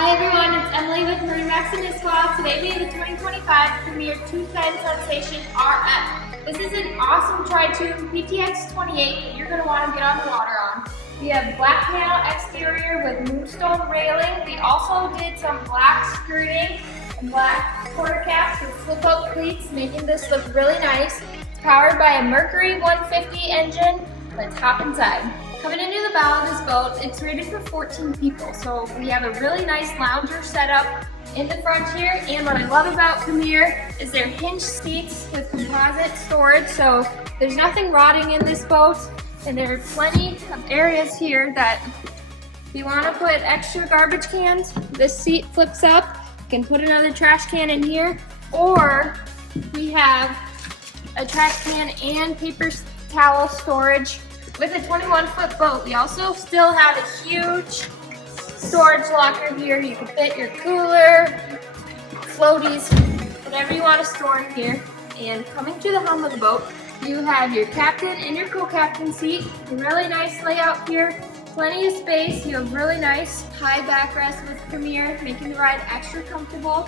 Hi everyone, it's Emily with MarineMax in Issaquah. Today we have the 2025 Premier 210 Sunsation RF. This is an awesome Tritoon PTX 28 that you're going to want to get on the water on. We have black panel exterior with moonstone railing. We also did some black skirting and black quarter caps with flip up cleats, making this look really nice. It's powered by a Mercury 150 engine. Let's hop inside. Coming into the bow of this boat, it's rated for 14 people, so we have a really nice lounger setup in the front here. And what I love about Premier is their hinge seats with composite storage, so there's nothing rotting in this boat. And there are plenty of areas here that if you want to put extra garbage cans, this seat flips up. You can put another trash can in here, or we have a trash can and paper towel storage. With a 21-foot boat, we also still have a huge storage locker here. You can fit your cooler, floaties, whatever you want to store in here. And coming to the helm of the boat, you have your captain and your co-captain seat. A really nice layout here, plenty of space. You have really nice high backrest with Premier, making the ride extra comfortable.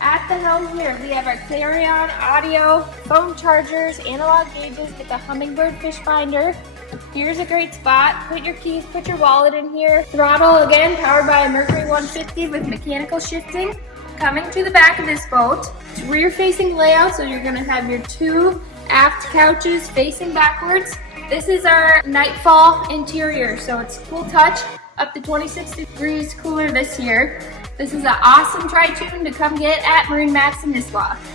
At the helm here, we have our carry-on audio, phone chargers, analog gauges with the Hummingbird fish finder. Here's a great spot. Put your keys, put your wallet in here. Throttle, again, powered by a Mercury 150 with mechanical shifting. Coming to the back of this boat, it's rear-facing layout, so you're gonna have your two aft couches facing backwards. This is our nightfall interior, so it's cool touch, up to 26 degrees cooler this year. This is an awesome Tritoon to come get at MarineMax in Issaquah.